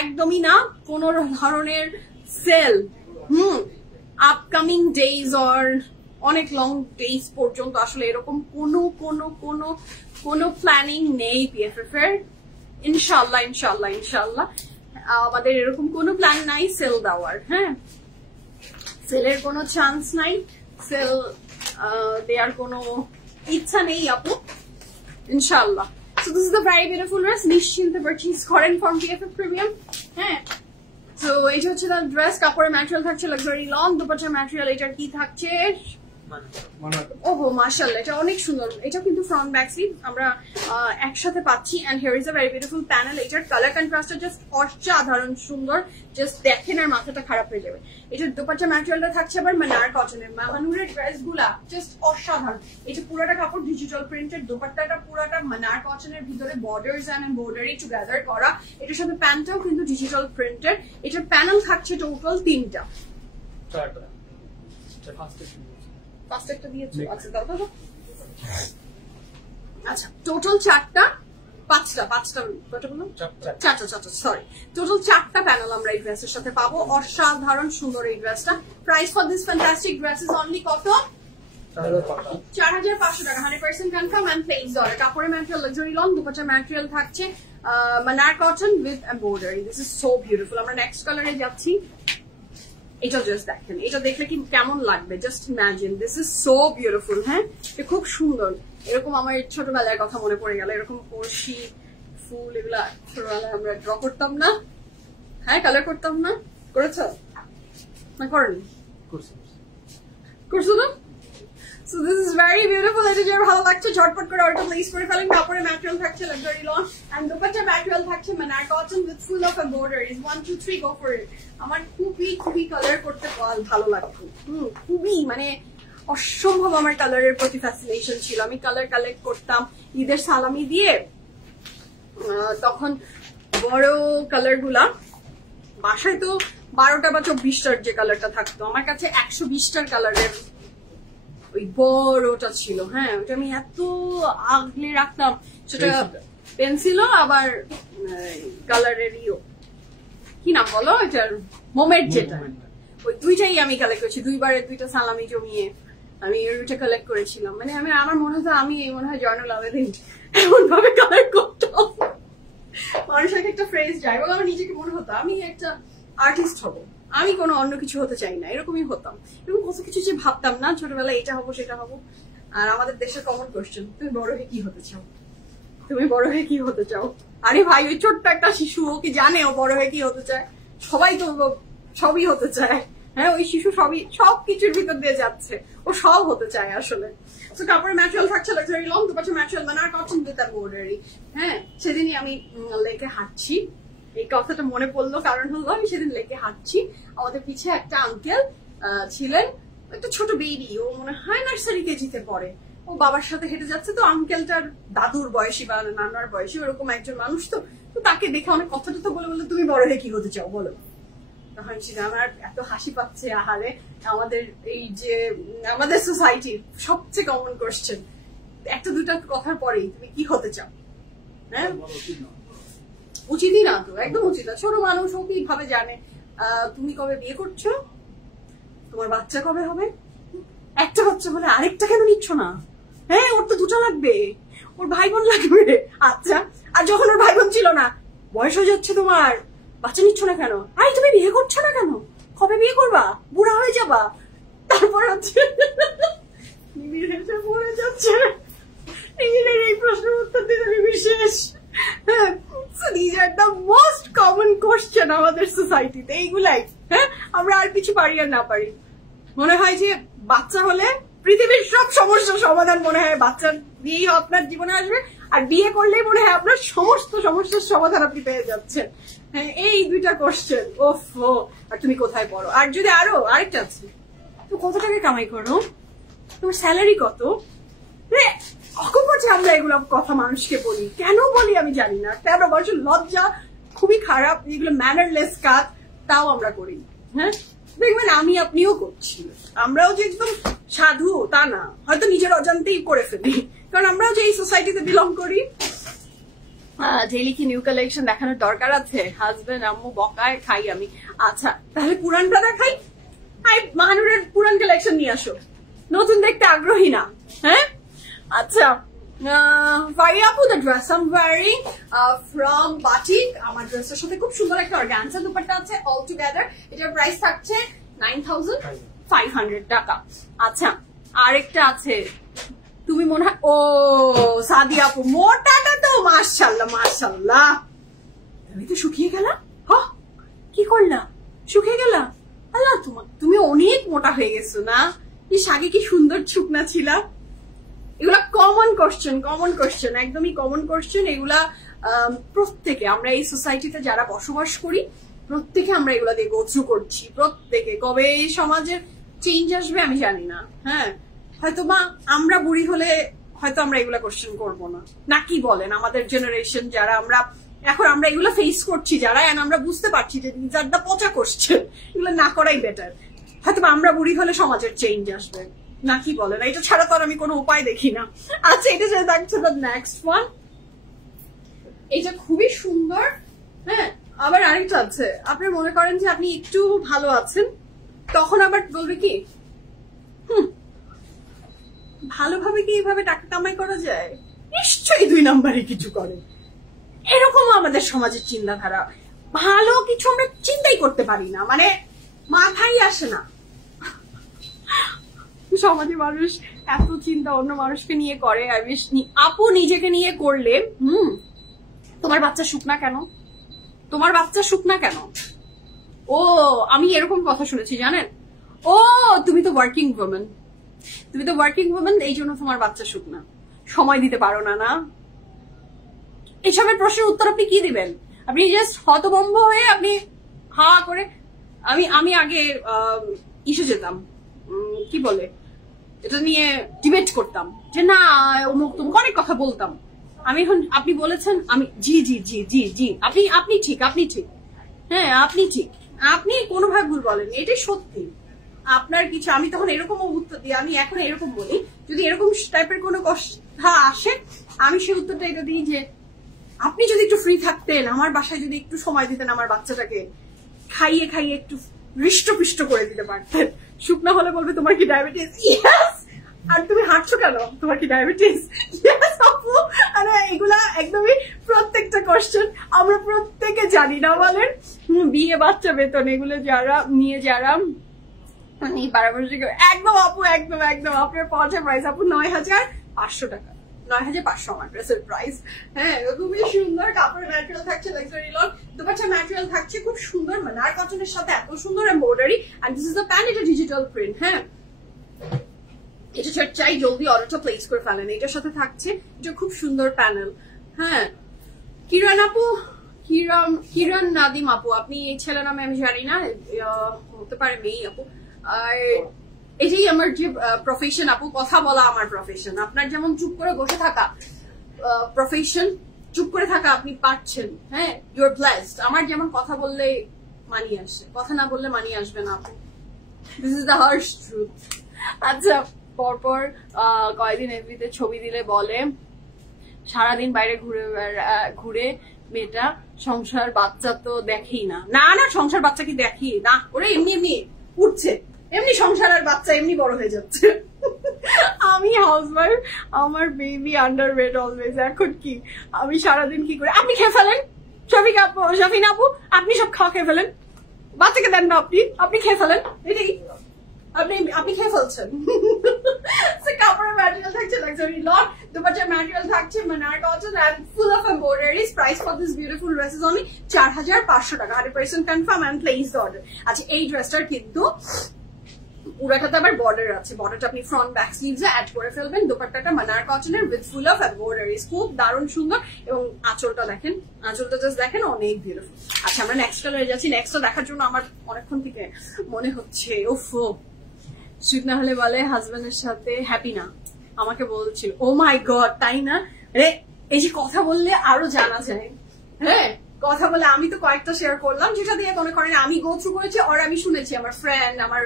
একদমই না। কোন ধরনের সেল আপকামিং ডেজ অর অনেক লং ডেজ পর্যন্ত আসলে এরকম কোনো প্ল্যানিং নেই পিএফএফ এর। ইনশাল্লাহ ইনশাল্লাহ ইনশাল্লাহ আমাদের এরকম কোনো প্ল্যান নাই সেল দেওয়ার। হ্যাঁ, সেলের কোনো চান্স নাই, সেল দেওয়ার কোনো ইচ্ছা নেই আপু, ইনশাল্লাহ। So this is the very beautiful dress. নিশ্চিন্তে পারচেজ করেন from BFF Premium. হ্যাঁ, তো এটা হচ্ছে তার ড্রেস। কাপড়ের ম্যাটেরিয়াল থাকছে লাক্সারি লং, দুপাট্টার ম্যাটেরিয়াল এটার কি থাকছে? ওহো মাশাআল্লাহ, এটা অনেক সুন্দর। এটা কিন্তু ফ্রন্ট ব্যাক স্লিভ আমরা একসাথে পাচ্ছি and here is a very beautiful panel. এটার কালার কন্ট্রাস্টটা জাস্ট অসাধারণ সুন্দর, জাস্ট দেখেন আর মাথাটা খারাপ হয়ে যাবে। এটার দুপাট্টা ম্যাটেরিয়ালটা থাকছে আবার মানার কটনের। মাহানুরের ড্রেসগুলা জাস্ট অসাধারণ। এটা পুরোটা কাপড় ডিজিটাল প্রিন্টেড, দুপাট্টাটা পুরোটা মানার কটনের, ভিতরে বর্ডার্স এন্ড এমব্রয়ডারি টুগেদার করা। এটার সাথে প্যান্টটাও কিন্তু ডিজিটাল প্রিন্টেড। এটার প্যানেল থাকছে টোটাল 3টা। পাঁচটা দিয়েছো? আচ্ছা দাও দাও। আচ্ছা, টোটাল 4টা, 5টা কত বললো? 4টা সরি, টোটাল 4টা প্যানেল আমরা এই ড্রেসের সাথে পাবো। অসাধারণ সুন্দর এই ড্রেসটা। Price for this fantastic dress is only কত? 4500 টাকা। 100% কনফার্ম এন্ড প্লেস অর্ডার। কাপড়ের ম্যাটেরিয়াল লাক্সারি লং, দুপাট্টার ম্যাটেরিয়াল থাকছে মানার cotton with embroidery. This is so beautiful. আমরা নেক্সট কালারে যাচ্ছি। এটা জাস্ট দেখেন, এটা দেখলে কি কেমন লাগবে, just imagine. This is so beautiful. হ্যাঁ, এটা খুব সুন্দর। এরকম আমার ছোটবেলার কথা মনে পড়ে গেল। এরকম পড়শি ফুল এগুলা ছোটবেলায় আমরা ড্র করতাম না, হ্যাঁ কালার করতাম না, করেছো না করেনি? করছো না? So this is very beautiful. এটা যে ভালো লাগছে ঝটপট করে অর্ডার প্লেস করে ফেলেন। কাপড়ের ম্যাটেরিয়াল থাকছে লাক্সারি লন এন্ড দুপাট্টার ম্যাটেরিয়াল থাকছে মানার cotton with full of embroideries. 1 2 3 go for it. আমার খুবই কালার করতে ভালো লাগতো, খুবই মানে অসম্ভব আমার কালারের প্রতি ফ্যাসিনেশন ছিল। আমি কালার কালেক্ট করতাম ঈদের সালামি দিয়ে, তখন বড় কালার গুলা বাসায় তো 12টা বা 24টার যে কালারটা থাকতো, আমার কাছে 120টার কালারের ওই বড়টা ছিল। হ্যাঁ ওটা আমি এত আগলে রাখতাম, সেটা পেন্সিলও আবার কালারের কি নাম বলো এটার, মোমেট যেটা, ওই দুইটাই আমি কালেক্ট করেছি। দুইবারে 2টা সালামি জমিয়ে আমি ওইটা কালেক্ট করেছিলাম। মানে আমার মনে হতো আমি মনে হয় জয়নুল আবেদিন এমন ভাবে কালার করতাম। মানুষের একটা ফ্রেজ যায়, এবং আমার নিজেকে মনে হতো আমি একটা আর্টিস্ট হব, আমি কোনো অন্য কিছু হতে চাই না, এরকমই হতাম। এবং কত কিছু যে ভাবতাম না ছোটবেলায়, এটা হবো সেটা হবো। আর আমাদের দেশের কমন কোশ্চেন, তুমি বড় হয়ে কি হতে চাও? তুমি বড় হয়ে কি হতে চাও? আরে ভাই ওই ছোট্ট একটা শিশু, ও কি জানে ও বড় হয়ে কি হতে চায়? সবাই তো সবই হতে চায়। হ্যাঁ ওই শিশু সবকিছুর ভিতর দিয়ে যাচ্ছে, ও সব হতে চায় আসলে। তো কাপড়ের ম্যাটেরিয়াল থাকছে লাক্সারি লং, দুপাট্টার ম্যাটেরিয়াল মানার কটন উইথ এমব্রয়ডারি। হ্যাঁ সেদিনই আমি লেকে হাঁটছি, এই কথাটা মনে পড়লো কারণ হলো আমি সেদিন লেকে হাঁটছি, আমাদের পিছিয়ে একটা আঙ্কেল ছিলেন, একটা ছোট বেবি, ও মনে হয় নার্সারি কেজিতে পড়ে, ও বাবার সাথে হেঁটে যাচ্ছে। তো আঙ্কেলটার দাদুর বয়সী বা নানার বয়সী ওরকম একজন মানুষ, তো তাকে দেখে অনেক কথাটা তো বলে তুমি বড় হয়ে কি হতে চাও বলো। তখন আমার এত হাসি পাচ্ছে, আহারে আমাদের এই যে আমাদের সোসাইটির সবচেয়ে কমন কোশ্চেন, একটা দুটা কথার পরেই তুমি কি হতে চাও। হ্যাঁ উচিতই না তো, একদম উচিত না। ছোট মানুষ ও কিভাবে জানে তুমি কবে বিয়ে করছো, তোমার বাচ্চা কবে হবে? একটা বাচ্চা বলে আরেকটা কেন নিচ্ছ না? হ্যাঁ ওর তো 2টা লাগবে, ওর ভাই বোন লাগবে। আচ্ছা আর যখন ওর ভাই বোন ছিল না, বয়স হয়ে যাচ্ছে তোমার, বাচ্চা নিচ্ছ না কেন? আরে তুমি বিয়ে করছো না কেন? কবে বিয়ে করবা? বুড়া হয়ে যাবা। তারপর হচ্ছে পড়ে যাচ্ছে এই প্রশ্নের উত্তর দিতে আমি বিশেষ। So these are the most common question আমাদের সোসাইটিতে, এইগুলাই। হ্যাঁ আমরা আর কিছু পারি আর না পারি, মনে হয় যে বাচ্চা হলে পৃথিবীর সব সমস্যার সমাধান মনে হয় বাচ্চা দিয়েই আপনার জীবনে আসবে, আর বিয়ে করলেই মনে হয় আপনার সমস্ত সমস্যার সমাধান আপনি পেয়ে যাচ্ছেন। হ্যাঁ এই 2টা কোশ্চেন, ওফো। আর তুমি কোথায় পড়ো? আর যদি আরেকটা আছে, তো কত টাকা কামাই করো, তোমার স্যালারি কত? অকপটে আমরা এগুলো কথা মানুষকে বলি, কেন বলি আমি জানি না। আমরা বলছি লজ্জা, খুবই খারাপ, এগুলো ম্যানারলেস কাজ, তাও আমরা করি। হ্যাঁ দেখবেন আমি আপনিও করছি, আমরাও যে একদম সাধু তা না, হয়তো নিজের অজান্তেই করে ফেলি, কারণ আমরাও যে এই সোসাইটিতে বিলং করি। ডেইলি কি নিউ কালেকশন দেখানোর দরকার আছে? হাজবেন্ড আম্মু বকায়, খাই আমি। আচ্ছা তাহলে পুরানটা দেখাই, মাহানুরের পুরান কালেকশন নিয়ে আসো, নতুন দেখতে আগ্রহী না? হ্যাঁ আচ্ছা Faria Apu, the dress I'm wearing from Batik, আমার ড্রেসের সাথে খুব সুন্দর একটা অর্গানজা দুপাট্টা আছে অল টুগেদার। এটার প্রাইস থাকছে 9500 টাকা। আচ্ছা আরেকটা আছে, তুমি মনে হয় ও সাদিয়া আপু, মোটাটা তো মাশাআল্লাহ মাশাআল্লাহ, তুমি তো শুকিয়ে গেলা। হ্যাঁ কি করলা? শুকিয়ে গেলা? আল্লাহ তুমি অনেক মোটা হয়ে গেছো না? ইস আগে কি সুন্দর শুকনা ছিলা। এগুলা কমন কোশ্চেন, একদমই কমন কোশ্চেন। এগুলা প্রত্যেকে আমরা এই সোসাইটিতে যারা বসবাস করি, প্রত্যেকে আমরা এগুলা দিয়ে গো থ্রু করছি। প্রত্যেকে কবে এই সমাজের চেঞ্জ আসবে আমি জানি না। হ্যাঁ হয়তো বা আমরা বুড়ি হলে হয়তো আমরা এগুলা কোশ্চেন করবো না কি বলেন? আমাদের জেনারেশন যারা আমরা এগুলো ফেস করছি যারা, আমরা বুঝতে পারছি যে যার দা পচা কোশ্চেন, এগুলো না করাই বেটার। হয়তো আমরা বুড়ি হলে সমাজের চেঞ্জ আসবে, না কি বলেন? এটা ছাড়া তো আর আমি কোনো উপায় দেখি না। আচ্ছা এটা যে দেখছে দ্য নেক্সট ওয়ান, এটা খুবই সুন্দর। হ্যাঁ আবার আরেকটা আছে, আপনি মনে করেন যে আপনি একটু ভালো আছেন, তখন আবার বলবে কি ভালোভাবে কি এইভাবে টাকা কামাই করা যায়, নিশ্চয়ই 2 নম্বরে কিছু করে। এরকম আমাদের সমাজের চিন্তাধারা, ভালো কিছু আমরা চিন্তাই করতে পারি না, মানে মাথায় আসে না। সমাজে মানুষ এত চিন্তা অন্য মানুষকে নিয়ে করে, আপু নিজেকে নিয়ে করলে তোমার বাচ্চা শুকনা কেন? তোমার বাচ্চা শুকনা কেন? ও আমি এরকম কথা শুনেছি জানেন, ও তুমি তো ওয়ার্কিং ওমেন, তুমি তো ওয়ার্কিং ওমেন, এই জন্য তোমার বাচ্চা শুকনা, সময় দিতে পারো না। না, এসবের প্রশ্নের উত্তর আপনি কি দিবেন? আপনি জাস্ট হতভম্ব হয়ে আপনি হা করে। আমি আগে ইসে যেতাম, কি বলে, এটা নিয়ে ডিবেট করতাম যে না অমুক তুমি অনেক কথা বলতাম। আমি এখন আপনি বলেছেন আমি জি জি জি জি জি আপনি ঠিক, আপনি ঠিক, হ্যাঁ আপনি ঠিক, আপনি কোনোভাবে ভুল বলেন, এটাই সত্যি। আপনার কিছু আমি তখন এরকম উত্তর দিই, আমি এখন এরকম বলি, যদি এরকম টাইপের কোনো কথা আসে আমি সেই উত্তরটা এটা দিই যে আপনি যদি একটু ফ্রি থাকতেন, আমার বাসায় যদি একটু সময় দিতেন, আমার বাচ্চাটাকে খাইয়ে খাইয়ে একটু হৃষ্টপুষ্ট করে দিতে পারতেন। শুকনা হলে বলবে তোমার কি ডায়াবেটিস? ইয়েস। আর তুমি হাঁটছো কেন? তোমার কি ডায়াবেটিস? ইয়েস আপু। আরে এগুলা একদমই প্রত্যেকটা কোশ্চেন আমরা প্রত্যেকে জানি না বলেন। বিয়ে, বাচ্চা, বেতন এগুলো যারা নিয়ে যারা মানে একদম আপু একদম একদম আপনার পৌঁছে প্রাইস আপু 9,500 টাকা, 9,500 আমার ড্রেসের প্রাইস। হ্যাঁ খুবই সুন্দর কাপড়ের ম্যাটেরিয়াল থাকছে, লাক্সারি লন দুপাট্টা ম্যাটেরিয়াল থাকছে, খুব সুন্দর মানার কটনের সাথে এত সুন্দর embroidery. And this is the pant, এটা ডিজিটাল প্রিন্ট। হ্যাঁ এটা চাই জলদি অর্ডারটা প্লেস করে ফেলেন, এটার সাথে থাকছে, এটা খুব সুন্দর প্যানেল। হ্যাঁ কিরণ আপু, কিরণ নাদিম আপু, আপনি এই ছেলে নামে আমি জানি না, হতে পারে মেয়ে আপু। আর এটাই আমার যে প্রফেশন আপু, কথা বলা আমার প্রফেশন। আপনার যেমন চুপ করে বসে থাকা প্রফেশন, চুপ করে থাকা আপনি পারছেন, হ্যাঁ ইউ আর ব্লেসড। আমার যেমন কথা বললে মানি আসে, কথা না বললে মানি আসবে না আপু, this is the harsh truth. আচ্ছা পরপর কয়েকদিন এফবিতে ছবি দিলে বলে সারাদিন বাইরে ঘুরে মেয়েটা, সংসার বাচ্চা তো দেখেই না। না না সংসার বাচ্চা কি দেখি না, ওরা এমনি এমনি উঠছে, এমনি সংসার আর বাচ্চা এমনি বড় হয়ে যাচ্ছে। আমি হাউসওয়াইফ, আমার বেবি আন্ডার ওয়েট অলওয়েজ। এখন কি আমি সারাদিন কি করে, আপনি খেয়ে ফেলেন শফিন আপু, আপনি সব খাওয়া খেয়ে ফেলেন, বাচ্চাকে দেন না আপনি খেয়ে ফেলেন, এটাই আপনি খেয়ে ফেলছেন। কাপড়ের ম্যাটেরিয়াল থাকছে লাক্সারি লন, দুপাট্টার ম্যাটেরিয়াল থাকছে মানার cotton and full of embroideries. Price for this beautiful dress is only 4,500 taka, 100% confirm and place the order. আচ্ছা এই ড্রেসটার কিন্তু পুরাটাতে আবার বর্ডার আছে, বর্ডারটা আপনি ফ্রন্ট ব্যাক স্লিভস এ অ্যাড করে ফেলবেন। দুপাট্টাটা মানার কটনের উইথ ফুল অফ এমব্রয়ডারিজ, খুব দারুণ সুন্দর। এবং আঁচলটা দেখেন, আঁচলটা জাস্ট দেখেন অনেক বিউটিফুল। আচ্ছা আমরা নেক্সট কালারে যাচ্ছি, নেক্সটটা দেখার জন্য আমার অনেকক্ষণ থেকে মনে হচ্ছে ওফো শুকনা হলে বলে হাজবেন্ডের সাথে হ্যাপি না, আমাকে বলছিল। ও মাই গড, তাই না রে? এই যে কথা বললে আরো জানা যায়। হ্যাঁ কথা বলে আমি তো কয়েকটা শেয়ার করলাম যেটা দিয়ে মনে করেন আমি গো থ্রু করেছি, আর আমি শুনেছি আমার ফ্রেন্ড, আমার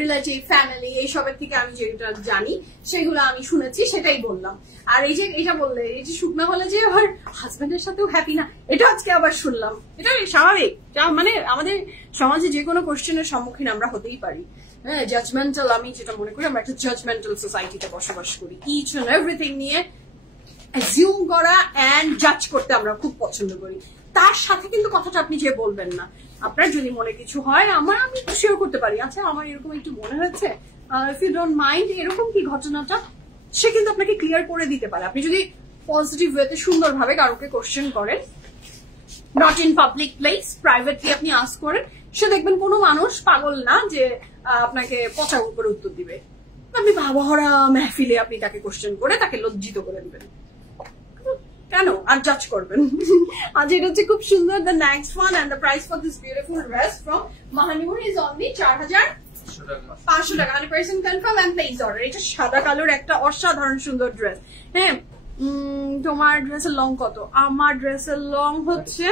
রিলেটিভ, ফ্যামিলি এইসবের থেকে আমি যেটা জানি সেগুলো আমি শুনেছি, সেটাই বললাম। আর এই যে এটা বললে এই যে শুকনা হলে যে আবার হাজবেন্ডের সাথেও হ্যাপি না, এটা আজকে আবার শুনলাম। এটা স্বাভাবিক, মানে আমাদের সমাজে যে কোনো কোশ্চেনের সম্মুখীন আমরা হতেই পারি। হ্যাঁ জাজমেন্টাল, আমি যেটা মনে করি আমরা একটা জাজমেন্টাল সোসাইটিতে বসবাস করি, ইচ এন্ড এভরিথিং নিয়ে অ্যাজিউম করা এন্ড জাজ করতে আমরা খুব পছন্দ করি। তার সাথে কিন্তু কথাটা আপনি যে বলবেন না, আপনার যদি মনে কিছু হয় আমি একটু শেয়ার করতে পারি, আচ্ছা আমার এরকম একটু মনে হয়েছে, ইফ ইউ ডোন্ট মাইন্ড, এরকম কি ঘটনাটা, সে কিন্তু আপনাকে ক্লিয়ার করে দিতে পারে। আপনি যদি পজিটিভ ওয়েতে সুন্দরভাবে কারোকে কোশ্চেন করেন, not in public place, privately আপনি আস্ক করেন, সে দেখবেন কোনো মানুষ পাগল না যে আপনাকে পচা উপরে উত্তর দিবে। আপনি ভাবহরা মেহফিলে আপনি তাকে কোশ্চেন করে তাকে লজ্জিত করে দিবেন কেন, আর জাজ করবেন। আজ এটা হচ্ছে খুব সুন্দর, the next one and the price for this beautiful dress from Mahanur is only 4,500 taka, 100% confirm and place order. এটা সাদা কালোর একটা অসাধারণ সুন্দর ড্রেস। হ্যাঁ তোমার ড্রেসের লং কত? আমার ড্রেসের লং হচ্ছে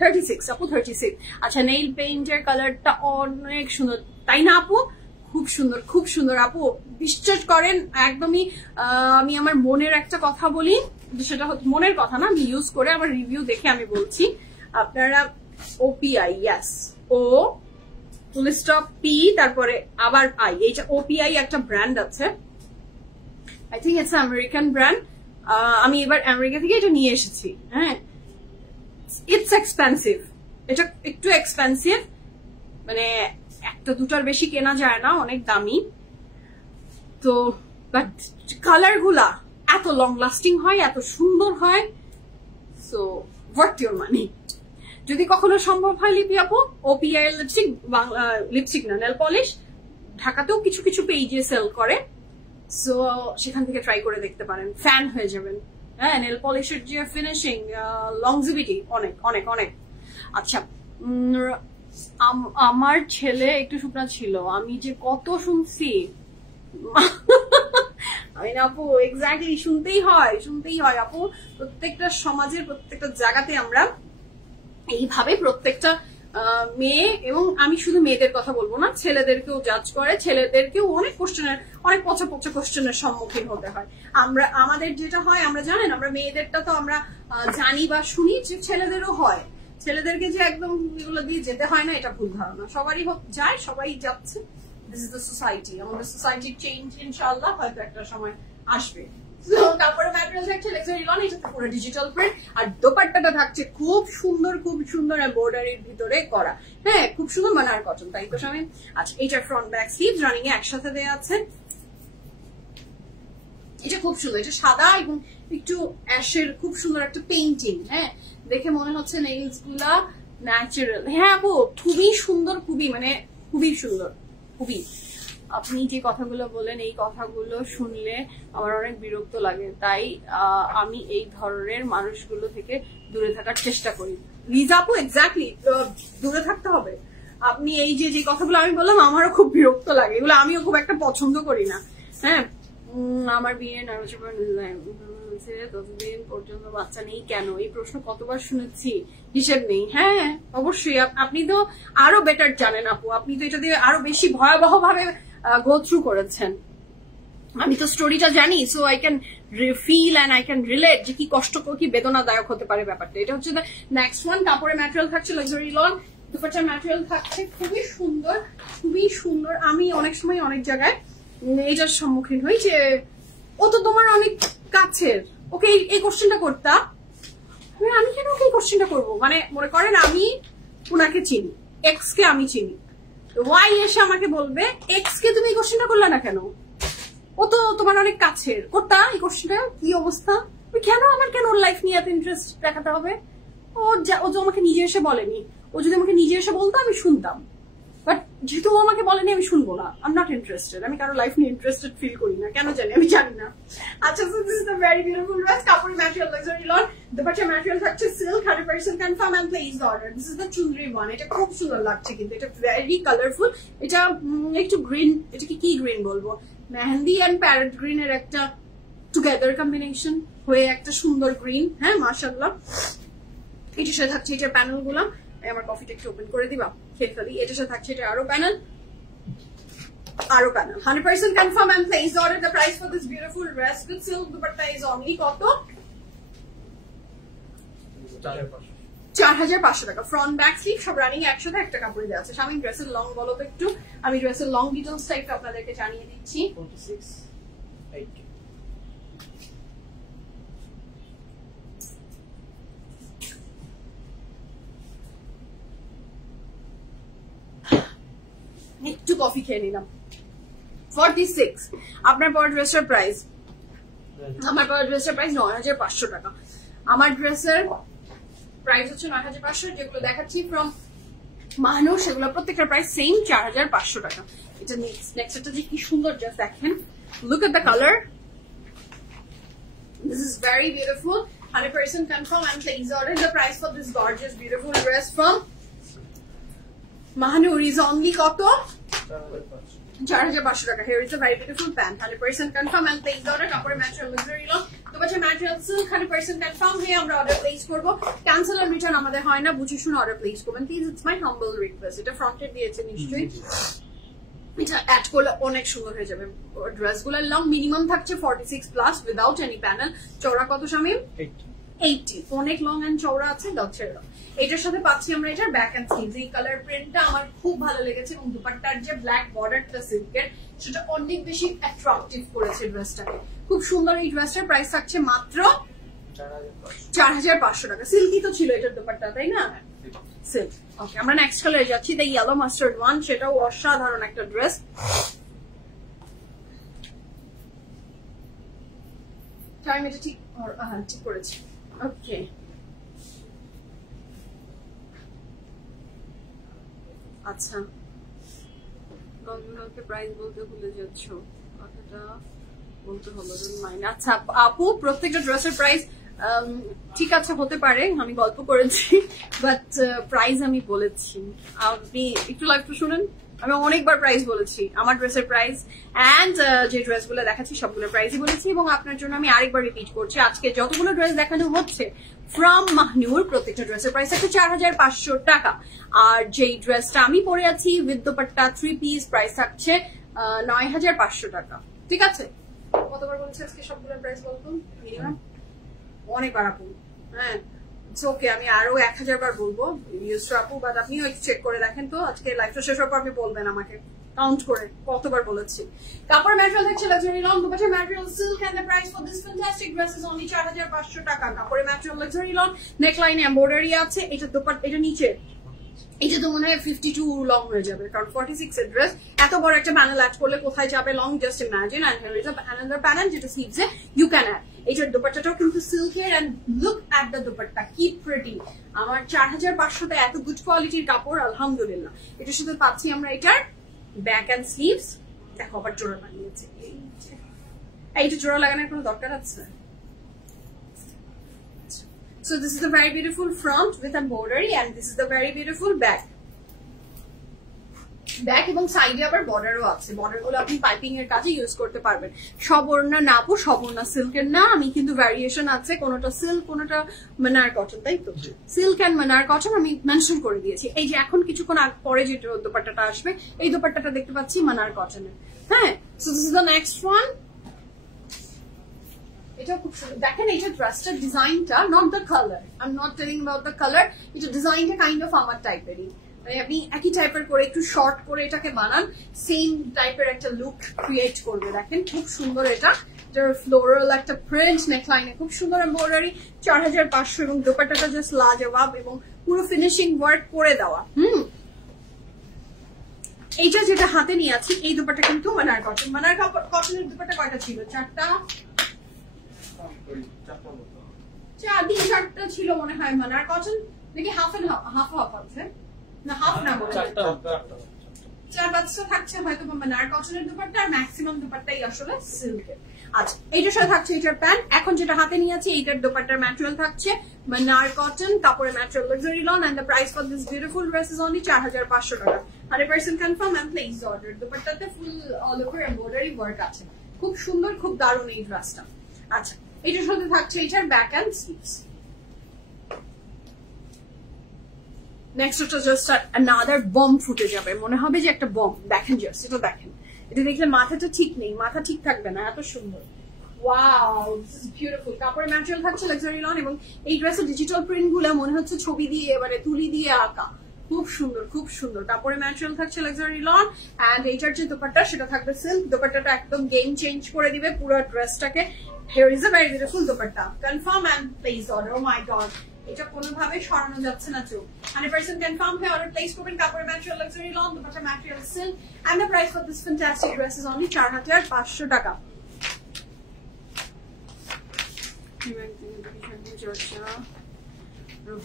36 আপু, 36। আচ্ছা নেইল পেইন্টের কালারটা অনেক সুন্দর, তাই না আপু? খুব সুন্দর, খুব সুন্দর আপু, বিশ্বাস করেন একদমই। আমি আমার মনের একটা কথা বলি, সেটা হচ্ছে মনের কথা না, আমি ইউজ করে আমার রিভিউ দেখে আমি বলছি। আপনারা ওপিআই, ইয়াস ও ফুল স্টপ পি তারপরে আবার আই, এইটা ওপিআই একটা ব্র্যান্ড আছে, I think it's American brand. আমি এবার আমেরিকা থেকে এটা নিয়ে এসেছি। হ্যাঁ ইটস এক্সপেন্সিভ, এটা একটু এক্সপেন্সিভ, মানে একটা দুটার বেশি কেনা যায় না, অনেক দামি। তো বাট কালার গুলা এত লং লাস্টিং হয়, এত সুন্দর হয়। সো ওয়ার্থ ইউর মানি। যদি কখনো সম্ভব হয় লিপি আপু, OPI লিপস্টিক, লিপস্টিক না নেল পলিশ ঢাকাতেও কিছু কিছু পেজে সেল করে, সো সেখান থেকে ট্রাই করে দেখতে পারেন, ফ্যান হয়ে যাবেন। হ্যাঁ, নেল পলিশের যে ফিনিশিং, লংজিভিটি অনেক অনেক অনেক। আচ্ছা, আমার ছেলে একটু শুকনা ছিল, আমি যে কত শুনছি। আমি না আপু, এক্স্যাক্টলি শুনতেই হয় আপু। প্রত্যেকটা সমাজের প্রত্যেকটা জায়গাতে আমরা এইভাবে প্রত্যেকটা মেয়ে, এবং আমি শুধু মেয়েদের কথা বলবো না, ছেলেদেরকেও জাজ করে, ছেলেদেরকেও অনেক কোশ্চেনের, অনেক পচা পচা কোশ্চেনের সম্মুখীন হতে হয়। আমরা আমাদের যেটা হয়, আমরা জানেন, আমরা মেয়েদেরটা তো আমরা জানি বা শুনি, যে ছেলেদেরও হয়। ছেলেদেরকে যে একদম এগুলো দিয়ে যেতে হয় না, এটা ভুল ধারণা। সবারই যায়, সবাই যাচ্ছে। This is the society. আমাদের সোসাইটির চেঞ্জ ইনশাআল্লাহ হয়তো একটা সময় আসবে। তারপরে ম্যাটেরিয়াল থাকছে লেক্সারি লন, এটা পুরো ডিজিটাল প্রিন্ট, আর দোপাট্টাটা থাকছে খুব সুন্দর এমব্রয়ডারির ভিতরে করা। হ্যাঁ, খুব সুন্দর মানার কটন, তাই তো স্বামী? আচ্ছা, এইটার ফ্রন্ট ব্যাক স্লিভস রানিং এ একসাথে দেওয়া আছে। এটা খুব সুন্দর, এটা সাদা এবং একটু অ্যাশের খুব সুন্দর একটা পেইন্টিং। হ্যাঁ, দেখে মনে হচ্ছে নেইলস গুলা ন্যাচারাল। হ্যাঁ আপু, খুবই সুন্দর, খুবই মানে খুবই সুন্দর, খুবই। আপনি যে কথাগুলো বলেন, এই কথাগুলো শুনলে আমার অনেক বিরক্ত লাগে, তাই আমি এই ধরনের মানুষগুলো থেকে দূরে থাকার চেষ্টা করি। লিজা আপু, এক্স্যাক্টলি দূরে থাকতে হবে। আপনি এই যে কথাগুলো আমি বললাম, আমারও খুব বিরক্ত লাগে, এগুলো আমিও খুব একটা পছন্দ করি না। হ্যাঁ, আমার বিয়ে ততদিন পর্যন্ত বাচ্চা নেই কেন, এই প্রশ্ন কতবার শুনেছি, হিসেব নেই। হ্যাঁ অবশ্যই, আপনি তো আরো বেটার জানেন আপু, আপনি তো এটা দিয়ে আরো বেশি ভয়াবহ ভাবে গো থ্রু করেছেন। আমি তো স্টোরিটা জানি, so I can feel and I can relate যে কি কষ্টকর, কি বেদনাদায়ক হতে পারে ব্যাপারটা। এটা হচ্ছে নেক্সট ওয়ান। কাপড়ের ম্যাটেরিয়াল থাকছে লাক্সারি লন, দুপাট্টার ম্যাটেরিয়াল থাকছে খুবই সুন্দর, খুবই সুন্দর। আমি অনেক সময় অনেক জায়গায় এইটার সম্মুখীন হই যে, ও তো তোমার অনেক কাছের, ওকে এই কোশ্চেনটা করতা, আমি কেন ওকে এই কোশ্চেনটা করবো? মানে মনে করেন আমি ওনাকে চিনি, এক্স কে আমি চিনি, ওয়াই এসে আমাকে বলবে এক্স কে তুমি এই কোশ্চেনটা করলে না কেন, ও তো তোমার অনেক কাছের, করতা এই কোশ্চেনটা, কি অবস্থা? কেন আমার কেন ওর লাইফ নিয়ে এত ইন্টারেস্ট দেখাতে হবে? ও যে আমাকে নিজে এসে বলেনি, ও যদি আমাকে নিজে এসে বলতো আমি শুনতাম, বাট যেহেতু ও আমাকে বলেনি আমি শুনবো না। আই এম নট ইন্টারেস্টেড, আমি কারো লাইফ নিয়ে ইন্টারেস্টেড ফিল করি না, কেন জানি, আমি জানি না। আচ্ছা, so this is the very beautiful dress, কাপড় material luxury lawn, dupatta material থাকছে silk, 100% confirm and place order. This is the chunri one, এটা খুব সুন্দর লাগছে কিন্তু, এটা ভেরি কালারফুল, এটা একটু গ্রিন, এটাকে কি গ্রিন বলবো, মেহেন্দি এন্ড প্যারেট গ্রিন এর একটা টুগেদার কম্বিনেশন হয়ে একটা সুন্দর গ্রিন। হ্যাঁ মাশাআল্লাহ। এটার সাথে থাকছে এটার প্যানেল গুলা, আমার কফিটা একটু ওপেন করে দিবা, খেয়ে ফেলি। এটার সাথে থাকছে এটা আরো panel, 100% confirm and placed order. The price for this beautiful dress with silk dupatta is only কত? 4500 টাকা। ফ্রন্ট ব্যাক স্লিভ সব রানিং একসাথে একটা কাপড়ে দেওয়া আছে। আমি ড্রেসের লং বলো তো একটু, আমি ড্রেসের লং ডিটেইলস একটু আপনাদেরকে জানিয়ে দিচ্ছি। 46 8 একটু কফি খেয়ে নিলাম। 46 আপনার পর ড্রেসের প্রাইস, আমার পর ড্রেসের প্রাইস 9500 টাকা। আমার ড্রেসের প্রাইস হচ্ছে 9500, যেগুলো দেখাচ্ছি ফ্রম মাহনুর সেগুলো প্রত্যেকটা প্রাইস সেম 4500 টাকা। এটা নেক্সটটা যে কি সুন্দর ড্রেস দেখেন, look at the colour, this is very beautiful, 100% confirm and please order. The price for this gorgeous beautiful dress from Mahanur is only কত? 4500 টাকা। Here is a very beautiful pant, 100% confirm and please order. কাপড়ের material luxury lawn, dupatta material silk, 100% confirm হয়ে আমরা order place করব। Cancel end return আমাদের হয় না, বুঝে শুনে অর্ডার প্লেস করবেন please, it's my humble request. এটা ফ্রন্টে দিয়েছে নিশ্চয়ই, এটা অ্যাড করলে অনেক সুন্দর হয়ে যাবে। ড্রেসগুলোর লং মিনিমাম থাকছে 46 প্লাস উইদাউট এনি প্যানেল। চওড়া কত শামিম? 80, অনেক লং এন্ড চওড়া আছে। এটার সাথে পাচ্ছি আমরা এটার ব্যাক এন্ড স্লিভস। এই কালার প্রিন্টটা আমার খুব ভালো লেগেছে এবং দুপাট্টার যে ব্ল্যাক বর্ডারটা সিল্কের, সেটা অনেক বেশি অ্যাট্রাকটিভ করেছে ড্রেসটাকে, খুব সুন্দর। এই ড্রেসটার প্রাইস থাকছে মাত্র 4500 টাকা। সিল্কি তো ছিল এটার দুপাট্টা, তাই না? সিল্ক। ওকে, আমরা নেক্সট কালারে যাচ্ছি, দ্য ইয়েলো মাস্টার্ড ওয়ান, সেটাও অসাধারণ একটা ড্রেস। টাইম এটা ঠিক ঠিক করেছি। ওকে, আচ্ছা গঙ্গাকে প্রাইস বলতে ভুলে যাচ্ছ, কথাটা বলতে হলো মাইন্ড। আচ্ছা আপু প্রত্যেকটা ড্রেসের প্রাইস ঠিক আছে হতে পারে, আমি গল্প করেছি, বাট প্রাইস আমি বলেছি। আপনি একটু লাইভটা শুনেন, আমি অনেকবার প্রাইস বলেছি, আমার ড্রেসের প্রাইস অ্যান্ড যে ড্রেসগুলো দেখাচ্ছি সবগুলো প্রাইসই বলেছি, এবং আপনার জন্য আমি আরেকবার রিপিট করছি, আজকে যতগুলো ড্রেস দেখানো হচ্ছে ফ্রম মাহনুর প্রত্যেকটা ড্রেসের প্রাইস একটা 4500 টাকা। আর যেই ড্রেসটা আমি পরে আছি উইথ দোপাট্টা 3 পিস প্রাইস থাকছে 9500 টাকা। ঠিক আছে, কতবার বলছি আজকে সবগুলোর প্রাইস বলতো? মিনিমাম অনেকবার আপু, হ্যাঁ ওকে, আমি আরো 1000 বার বলবো আপু, বাট আপনিও একটু চেক করে দেখেন তো, আজকে লাইভটা শেষ হওয়ার পর আপনি বলবেন আমাকে কাউন্ট করে কতবার বলেছি। কাপড় ম্যাটেরিয়াল থাকছে luxury lawn, dupatta material silk, and the price for this fantastic dress is only 4500 taka. কাপড়ের ম্যাটেরিয়াল লাক্সারি লন, নেকলাইনে এমব্রয়ডারি আছে, এটা দোপাট্টা, এটা নিচে এটা তো মনে হয় 52 লং হয়ে যাবে, কারণ 46 এর ড্রেস এত বড় একটা প্যানেল অ্যাড করলে কোথায় যাবে long, just imagine. And here is another panel যেটা স্লিভসে ইউ ক্যান অ্যাড। এটার দোপাট্টাটাও কিন্তু সিল্কের, and look at the dupatta, কি প্রিটি। আমার 4500 তে এত গুড কোয়ালিটির কাপড়, আলহামদুলিল্লাহ। এটার সাথে পাচ্ছি আমরা এটার ব্যাক অ্যান্ড স্লিভস, দেখো আবার জোড়া বানিয়েছে, এইটা জোড়া লাগানোর কোনো দরকার আছে? So this is the very beautiful front with embroidery, and this is the very beautiful back. Back এবং সাইডে আবার বর্ডারও আছে, বর্ডার গুলো আপনি পাইপিং এর কাজে ইউজ করতে পারবেন। সব ওড়না না আপু, সব ওড়না সিল্কের না, আমি কিন্তু ভ্যারিয়েশন আছে, কোনটা সিল্ক কোনটা মানার কটন, তাই তো? সিল্ক এন্ড মানার কটন আমি মেনশন করে দিয়েছি। এই যে এখন কিছুক্ষণ পরে যে দোপাট্টাটা আসবে, এই দোপাট্টাটা দেখতে পাচ্ছি মানার কটনের। হ্যাঁ, so this is the next one. এটা খুব সুন্দর, দেখেন এইটা ড্রেসটার ডিজাইনটা, not the colour, I am not telling about the colour, এটা ডিজাইনটা কাইন্ড অফ আমার টাইপেরই, মানে আপনি একই টাইপের করে একটু শর্ট করে এটাকে বানান, সেম টাইপের একটা লুক ক্রিয়েট করবে। দেখেন খুব সুন্দর, এটা ফ্লোরাল একটা প্রিন্ট, নেকলাইনে খুব সুন্দর এমব্রয়ডারি, 4500, এবং দোপাট্টাটা জাস্ট লাজবাব এবং পুরো ফিনিশিং ওয়ার্ক করে দেওয়া। এইটা যেটা হাতে নিয়ে আছি এই দোপাট্টা কিন্তু মানার কটন। মানার কটনের দোপাট্টা কয়টা ছিল? 4টা, 3-4টা ছিল মনে হয় মানার কটন, নাকি হাফ এন্ড হাফ হাফ আছে, না হাফ না, 4-5টা থাকছে হয়তো মানার কটনের দোপাট্টা, আর ম্যাক্সিমাম দোপাট্টাই আসলে সিল্কের। আচ্ছা, এইটার সাথে থাকছে এটার প্যান্ট। এখন যেটা হাতে নিয়েছি এইটার দোপাট্টার ম্যাটেরিয়াল থাকছে মানার কটন, কাপড়ের material luxury lawn, and the price for this beautiful dress is only 4500 টাকা। 100% কনফার্ম এন্ড প্লেস অর্ডার। দোপাট্টাতে full all over embroidery work আছে, খুব সুন্দর, খুব দারুণ এই ড্রেসটা। আচ্ছা, এটার সাথে থাকছে এটার ব্যাক অ্যান্ড স্লিভস। নেক্সট একটা জাস্ট অ্যানাদার বম ফুটে যাবে, মনে হবে যে একটা বম। দেখেন জাস্ট এটা, দেখেন এটা দেখলে মাথাটা ঠিক নেই, মাথা ঠিক থাকবে না, এত সুন্দর। Wow, this is beautiful. কাপড়ের ম্যাটেরিয়াল থাকছে লাক্সারি লন, এবং এই ড্রেসের ডিজিটাল প্রিন্ট গুলো মনে হচ্ছে ছবি দিয়ে এবারে তুলি দিয়ে আঁকা, খুব সুন্দর, খুব সুন্দর। কাপড়ের ম্যাটেরিয়াল থাকছে লাক্সারি লন, এন্ড এইটার যে দোপাট্টা সেটা থাকবে সিল্ক। দোপাট্টাটা একদম গেম চেঞ্জ করে দিবে পুরো ড্রেসটাকে। Here is a very beautiful dupatta. Confirm and place order. Oh my god, এটা কোনোভাবে সরানো যাচ্ছে না চোখ। 100% confirm হয়ে অর্ডার প্লেস করবেন। কাপড়ের material luxury lawn, dupatta material silk, and the price for this fantastic dress is only 4500 টাকা।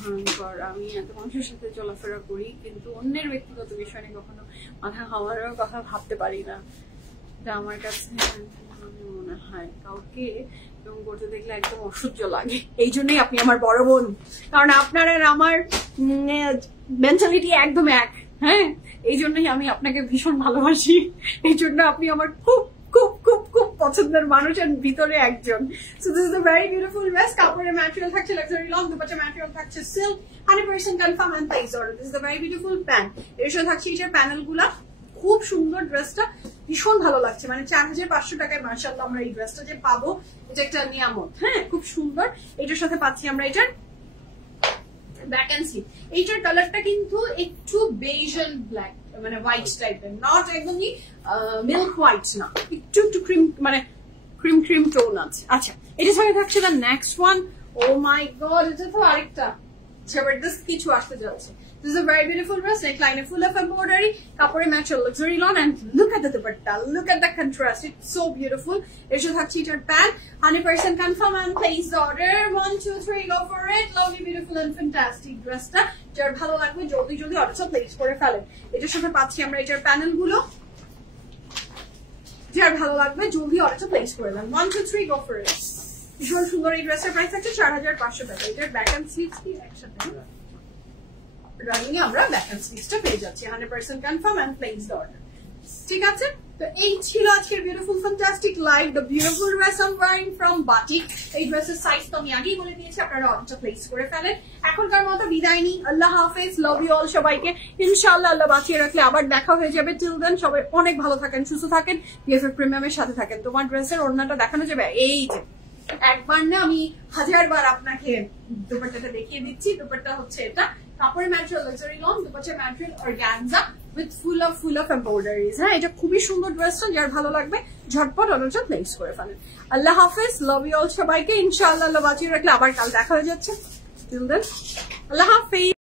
ভয়ঙ্কর, আমি এত মানুষের সাথে চলাফেরা করি কিন্তু অন্যের ব্যক্তিগত বিষয় নিয়ে কখনো মাথা খাওয়ারও কথা ভাবতে পারি না। এটা আমার কাছে মনে হয় কাউকে এবং করতে দেখলে একদম অসহ্য লাগে। এই জন্যই আপনি আমার বড় বোন, কারণ আপনার আর আমার মেন্টালিটি একদম এক। হ্যাঁ, এই জন্যই আমি আপনাকে ভীষণ ভালোবাসি, এই জন্য আপনি আমার খুব খুব খুব খুব পছন্দের মানুষের ভিতরে একজন। So this is the very beautiful dress. কাপড়ের ম্যাটেরিয়াল থাকছে লাক্সারি লন, দুপাট্টা ম্যাটেরিয়াল থাকছে silk. 100% confirm and place order. This is the very beautiful pant. এর সাথে থাকছে এটার প্যানেল গুলা, খুব সুন্দর। ড্রেসটা ভীষণ ভালো লাগছে, মানে 4500 টাকায় মাশাআল্লাহ আমরা এই ড্রেসটা যে পাবো এটা একটা নিয়ামত। হ্যাঁ, খুব সুন্দর। এটার সাথে পাচ্ছি আমরা এটার ব্যাক এন্ড স্লিভ। এইটার কালারটা কিন্তু একটু বেজ এন্ড ব্ল্যাক, মানে হোয়াইট টাইপের, নট একদমই মিল্ক হোয়াইট না, একটু একটু ক্রিম, মানে ক্রিম ক্রিম টোন আছে। আচ্ছা, এটার সঙ্গে থাকছে the next one. Oh my god, এটা তো আরেকটা জবরদস্ত কিছু আসতে যাচ্ছে। This is a very beautiful dress, neckline full of embroidery, kapore match luxury lawn, and look at the dupatta, look at the contrast, it's so beautiful. It's just a cheated pant, 100% confirm and place the order. 1, 2, 3, go for it. Lovely, beautiful and fantastic dress ta jar bhalo lagbe joldi joldi order place kore felen. Etar sathe pacchi আমরা এটার panel গুলো, যার ভালো লাগবে জলদি অর্ডারটা place করে দেন। 1, 2, 3, go for it. ভীষণ সুন্দর এই ড্রেসের প্রাইস আছে 4500 টাকা। এটার ব্যাক এন্ড স্লিভস কি একসাথে রানিং এ আমরা ব্যাক এন্ড স্লিভসটা পেয়ে যাচ্ছি। 100% confirm and place the order. ঠিক আছে, তো এই ছিল আজকের beautiful fantastic live the beautiful dress I am wearing from Batik. এই ড্রেসের সাইজ তো আমি আগেই বলে দিয়েছি, আপনারা অর্ডারটা প্লেস করে ফেলেন। এখনকার মতো বিদায় নিই, আল্লাহ হাফেজ, লাভ ইউ অল সবাইকে। ইনশাআল্লাহ আল্লাহ বাঁচিয়ে রাখলে আবার দেখা হয়ে যাবে। টিল দেন সবাই অনেক ভালো থাকেন, সুস্থ থাকেন, বিএফএফ প্রিমিয়ামের সাথে থাকেন। তোমার ড্রেসের ওড়নাটা দেখানো যাবে, এই যে একবার না আমি 1000 বার আপনাকে দুপাট্টাটা দেখিয়ে দিচ্ছি। দুপাট্টা হচ্ছে এটা, কাপড়ের ম্যাটেরিয়াল লাক্সারি লন, দুপাট্টার material organza with full of embroideries. হ্যাঁ, এটা খুবই সুন্দর ড্রেসটা, যার ভালো লাগবে ঝটপট অর্ডারটা প্লেস করে ফেলেন। আল্লাহ হাফেজ, লাভ ইউ অল সবাইকে। ইনশাআল্লাহ আল্লাহ বাঁচিয়ে রাখলে আবার কাল দেখা হয়ে যাচ্ছে। টিল দেন আল্লাহ হাফেজ।